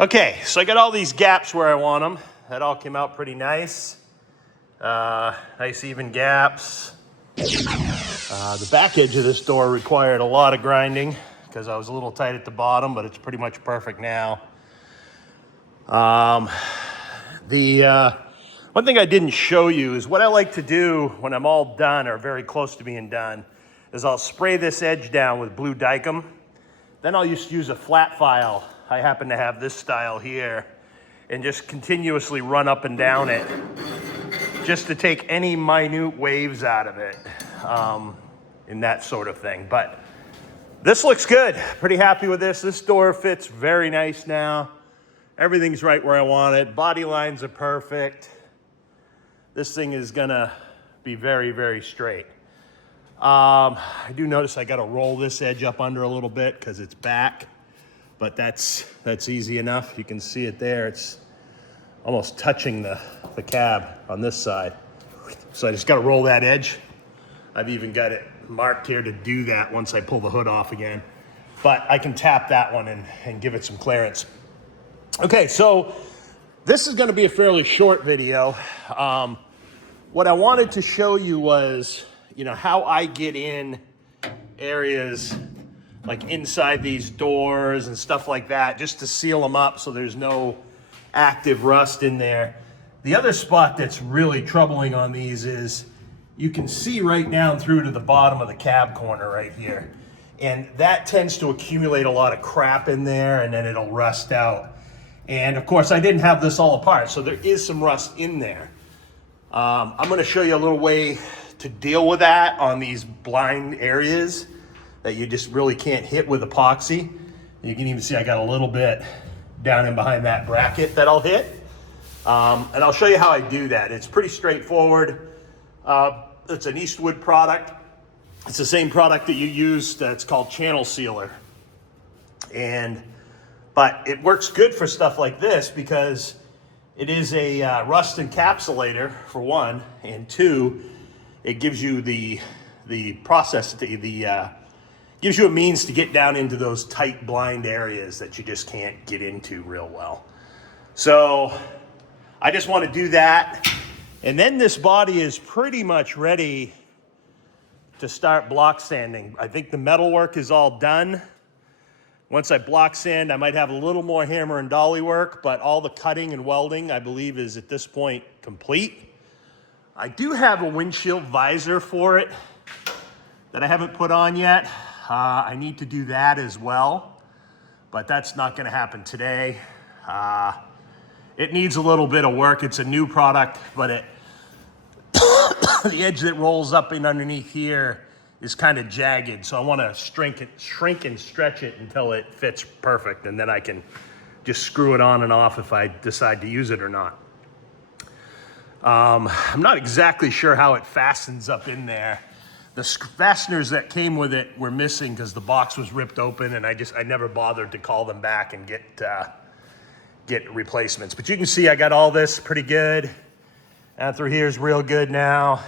Okay, so I got all these gaps where I want them. That all came out pretty nice. Nice even gaps. The back edge of this door required a lot of grinding because I was a little tight at the bottom, but it's pretty much perfect now. One thing I didn't show you is what I like to do when I'm all done or very close to being done is I'll spray this edge down with blue Dykem. Then I'll just use a flat file. I happen to have this style here, and just continuously run up and down it just to take any minute waves out of it, and that sort of thing. But this looks good. Pretty happy with this. This door fits very nice now. Everything's right where I want it. Body lines are perfect. This thing is gonna be very, very straight. I do notice I gotta roll this edge up under a little bit because it's back, but that's easy enough. You can see it there. It's almost touching the cab on this side. So I just gotta roll that edge. I've even got it marked here to do that once I pull the hood off again. But I can tap that one and give it some clearance. Okay, so this is gonna be a fairly short video. What I wanted to show you was, how I get in areas like inside these doors and stuff like that, just to seal them up so there's no active rust in there. The other spot that's really troubling on these is you can see right down through to the bottom of the cab corner right here. And that tends to accumulate a lot of crap in there, and then it'll rust out. And of course, I didn't have this all apart, so there is some rust in there. I'm gonna show you a little way to deal with that on these blind areas that you just really can't hit with epoxy. You can even see I got a little bit down in behind that bracket that I'll hit. And I'll show you how I do that. It's pretty straightforward. It's an Eastwood product. It's the same product that you use that's called channel sealer. But it works good for stuff like this because it is a rust encapsulator, for one, and two, it gives you the process, gives you a means to get down into those tight blind areas that you just can't get into real well. So I just want to do that. And then this body is pretty much ready to start block sanding. I think the metal work is all done. Once I block sand, I might have a little more hammer and dolly work, but all the cutting and welding, I believe, is at this point complete. I do have a windshield visor for it that I haven't put on yet. I need to do that as well, but that's not gonna happen today. It needs a little bit of work. It's a new product, but the edge that rolls up in underneath here is kind of jagged, so I want to shrink and stretch it until it fits perfect, and then I can just screw it on and off if I decide to use it or not. I'm not exactly sure how it fastens up in there. The fasteners that came with it were missing because the box was ripped open, and I never bothered to call them back and get replacements. But you can see I got all this pretty good. Down through here is real good now.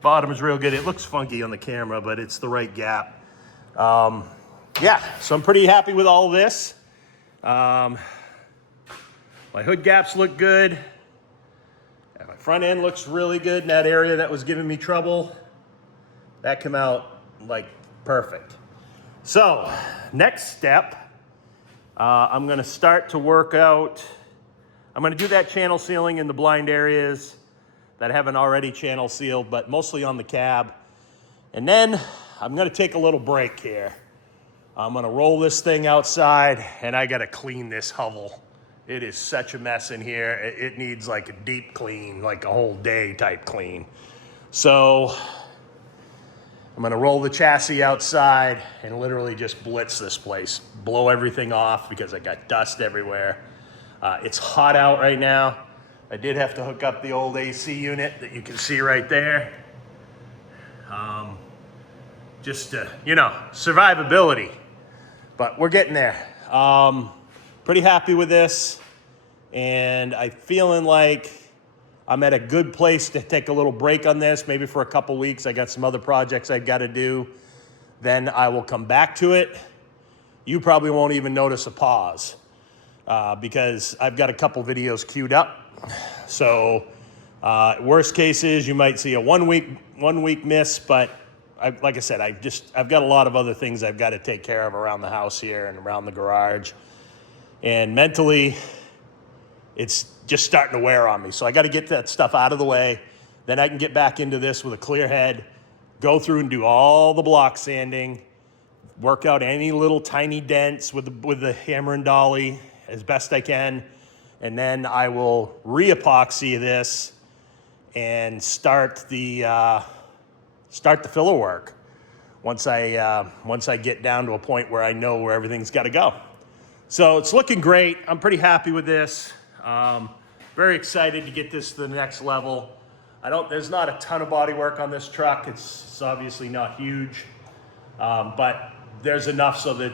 Bottom is real good. It looks funky on the camera, but it's the right gap. Yeah, so I'm pretty happy with all of this. My hood gaps look good. And my front end looks really good in that area that was giving me trouble. That came out like perfect. So next step, I'm gonna start to work out, I'm gonna do that channel sealing in the blind areas that I haven't already channel sealed, but mostly on the cab. And then I'm gonna take a little break here. I'm gonna roll this thing outside, and I gotta clean this hovel. It is such a mess in here. It needs like a deep clean, like a whole day type clean. So I'm gonna roll the chassis outside and literally just blitz this place, blow everything off because I got dust everywhere. It's hot out right now. I did have to hook up the old AC unit that you can see right there. Just to, survivability, but we're getting there. Pretty happy with this, and I'm feeling like I'm at a good place to take a little break on this, maybe for a couple weeks. I got some other projects I got to do. Then I will come back to it. You probably won't even notice a pause. because I've got a couple videos queued up. So worst case is you might see a one week miss, but like I said, I've got a lot of other things I've got to take care of around the house here and around the garage. And mentally, it's just starting to wear on me. So I got to get that stuff out of the way. Then I can get back into this with a clear head, go through and do all the block sanding, work out any little tiny dents with the hammer and dolly as best I can. And then I will re-epoxy this and start the filler work once I get down to a point where I know where everything's got to go. So it's looking great. I'm pretty happy with this. Very excited to get this to the next level. There's not a ton of body work on this truck. It's obviously not huge, but there's enough so that,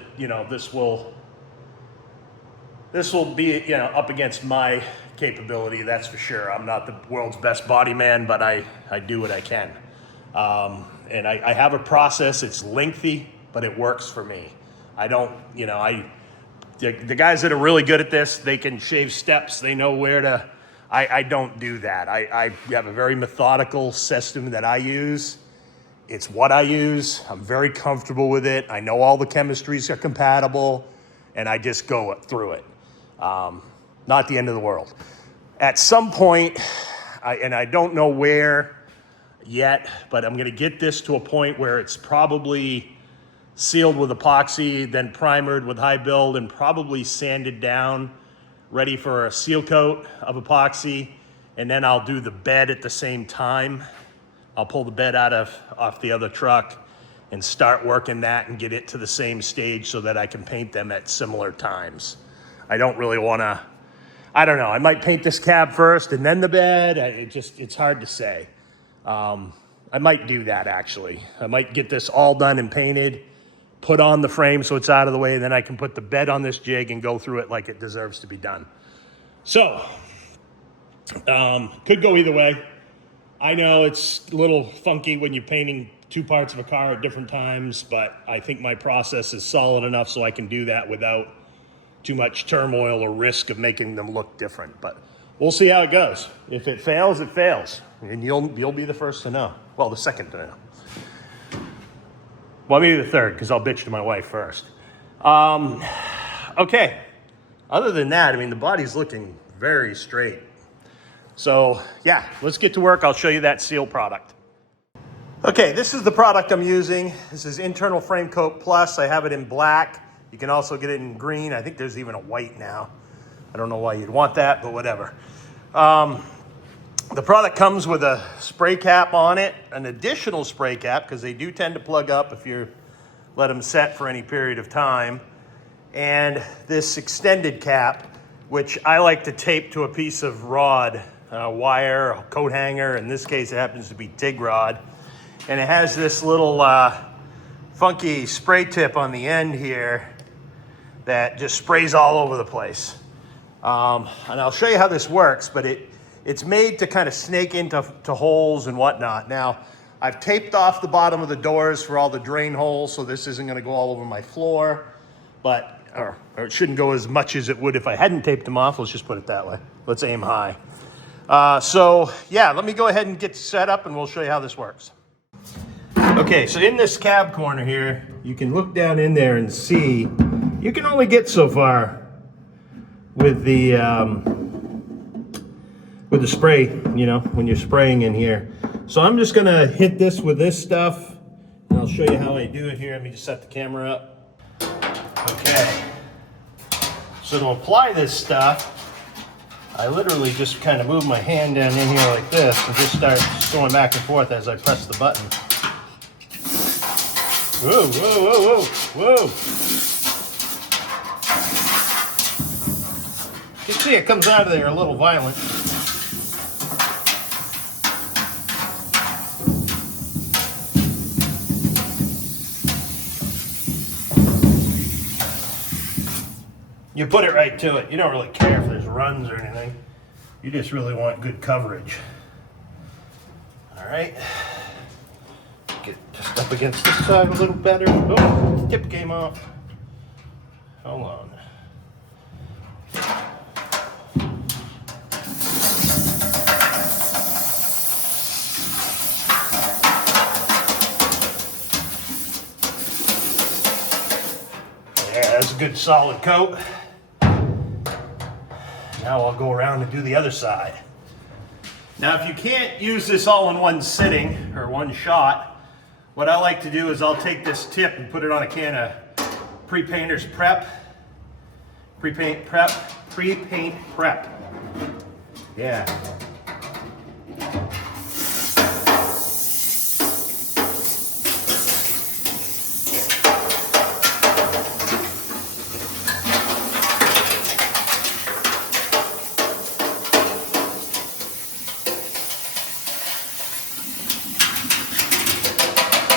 this will be, up against my capability, that's for sure. I'm not the world's best body man, but I do what I can. And I have a process. It's lengthy, but it works for me. I don't, the guys that are really good at this, they can shave steps. They know where to. I don't do that. I have a very methodical system that I use. It's what I use. I'm very comfortable with it. I know all the chemistries are compatible, and I just go through it. Not the end of the world. At some point, I don't know where yet, but I'm going to get this to a point where it's probably sealed with epoxy, then primered with high build, and probably sanded down, ready for a seal coat of epoxy. And then I'll do the bed at the same time. I'll pull the bed off the other truck and start working that and get it to the same stage so that I can paint them at similar times. I don't really want to, I don't know, I might paint this cab first and then the bed. It's hard to say. I might do that actually. I might get this all done and painted, put on the frame so it's out of the way, then I can put the bed on this jig and go through it like it deserves to be done. So, could go either way. I know it's a little funky when you're painting two parts of a car at different times, but I think my process is solid enough so I can do that without too much turmoil or risk of making them look different. But we'll see how it goes. If it fails, it fails. And you'll be the first to know. Well, the second to know. Well, maybe the third, because I'll bitch to my wife first. Okay. Other than that, the body's looking very straight. So, yeah, let's get to work. I'll show you that seal product. Okay, this is the product I'm using. This is Internal Frame Coat Plus. I have it in black. You can also get it in green. I think there's even a white now. I don't know why you'd want that, but whatever. The product comes with a spray cap on it, an additional spray cap, because they do tend to plug up if you let them set for any period of time, and this extended cap, which I like to tape to a piece of rod, wire, a coat hanger. In this case, it happens to be TIG rod, and it has this little funky spray tip on the end here that just sprays all over the place. And I'll show you how this works, but it's made to kind of snake into holes and whatnot. Now, I've taped off the bottom of the doors for all the drain holes, so this isn't gonna go all over my floor, but, or it shouldn't go as much as it would if I hadn't taped them off. Let's just put it that way. Let's aim high. So yeah, let me go ahead and get set up and we'll show you how this works. Okay, so in this cab corner here, you can look down in there and see, you can only get so far with the spray, when you're spraying in here. So I'm just gonna hit this with this stuff, and I'll show you how I do it here. Let me just set the camera up. Okay. So to apply this stuff, I literally just kind of move my hand down in here like this and just start going back and forth as I press the button. Whoa, whoa, whoa, whoa, whoa. You can see it comes out of there a little violent. You put it right to it. You don't really care if there's runs or anything. You just really want good coverage. All right. Get just up against this side a little better. Oh, tip came off. Hold on. That's a good solid coat. Now I'll go around and do the other side. Now, if you can't use this all in one sitting or one shot, what I like to do is I'll take this tip and put it on a can of pre-painter's prep. Pre-paint prep. Yeah.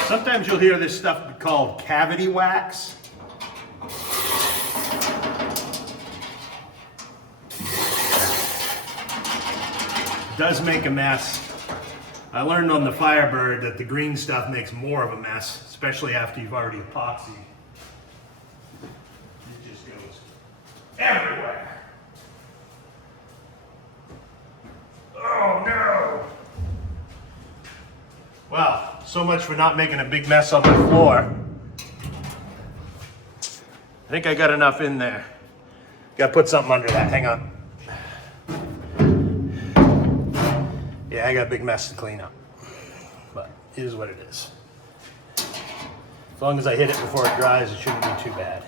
Sometimes you'll hear this stuff called cavity wax. It does make a mess. I learned on the Firebird that the green stuff makes more of a mess, especially after you've already epoxied. It just goes everywhere. Oh no! Well, so much for not making a big mess on the floor. I think I got enough in there. Got to put something under that. Hang on. Yeah, I got a big mess to clean up. But it is what it is. As long as I hit it before it dries, it shouldn't be too bad.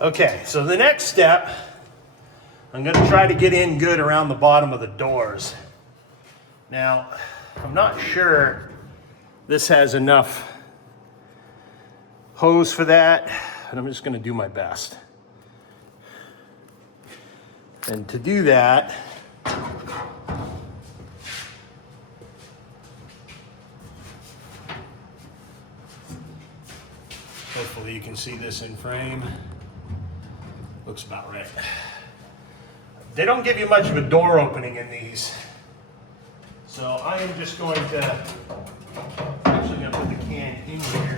Okay, so the next step, I'm going to try to get in good around the bottom of the doors. Now, I'm not sure this has enough hose for that, but I'm just going to do my best. And to do that, hopefully you can see this in frame. Looks about right. They don't give you much of a door opening in these. So I am just going to, actually going to put the can in here.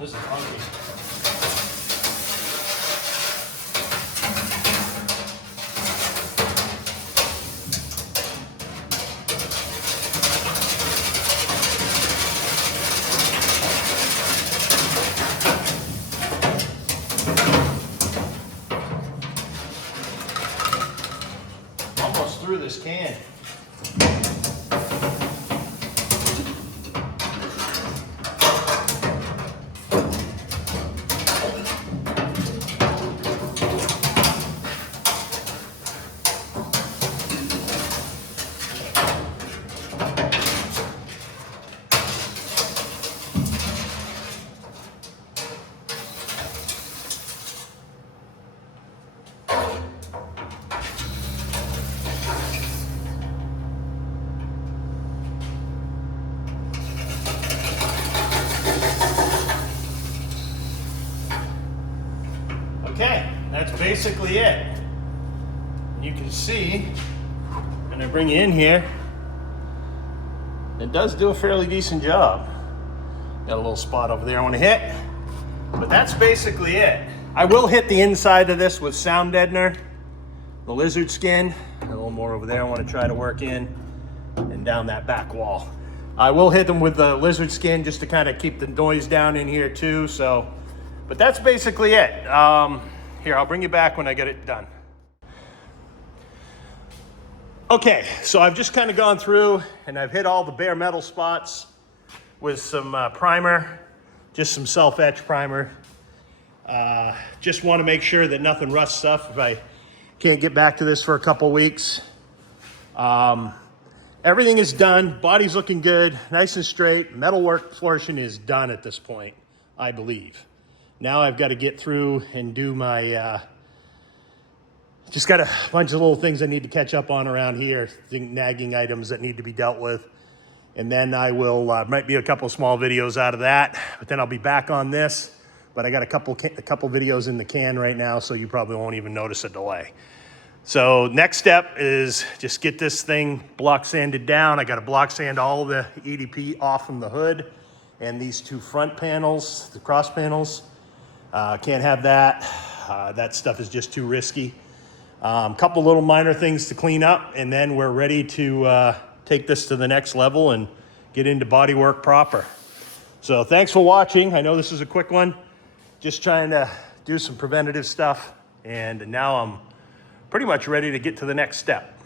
This is funky. Almost through this can. Okay, that's basically it. You can see, when I bring you in here, it does do a fairly decent job. Got a little spot over there I want to hit, but that's basically it. I will hit the inside of this with sound deadener, the lizard skin, a little more over there I want to try to work in, and down that back wall. I will hit them with the lizard skin just to kind of keep the noise down in here too, so. But that's basically it. Here, I'll bring you back when I get it done. Okay, so I've just kind of gone through and I've hit all the bare metal spots with some primer, just some self-etch primer. Just want to make sure that nothing rusts up if I can't get back to this for a couple weeks. Everything is done. Body's looking good, nice and straight. Metalwork portion is done at this point, I believe. Now I've got to get through and do my, just got a bunch of little things I need to catch up on around here, nagging items that need to be dealt with. And then I will, might be a couple small videos out of that, but then I'll be back on this. But I got a couple videos in the can right now, so you probably won't even notice a delay. So next step is just get this thing block sanded down. I got to block sand all the EDP off from the hood and these two front panels, the cross panels. Can't have that. That stuff is just too risky. Couple little minor things to clean up, and then we're ready to take this to the next level and get into body work proper. So thanks for watching. I know this is a quick one. Just trying to do some preventative stuff, and now I'm pretty much ready to get to the next step.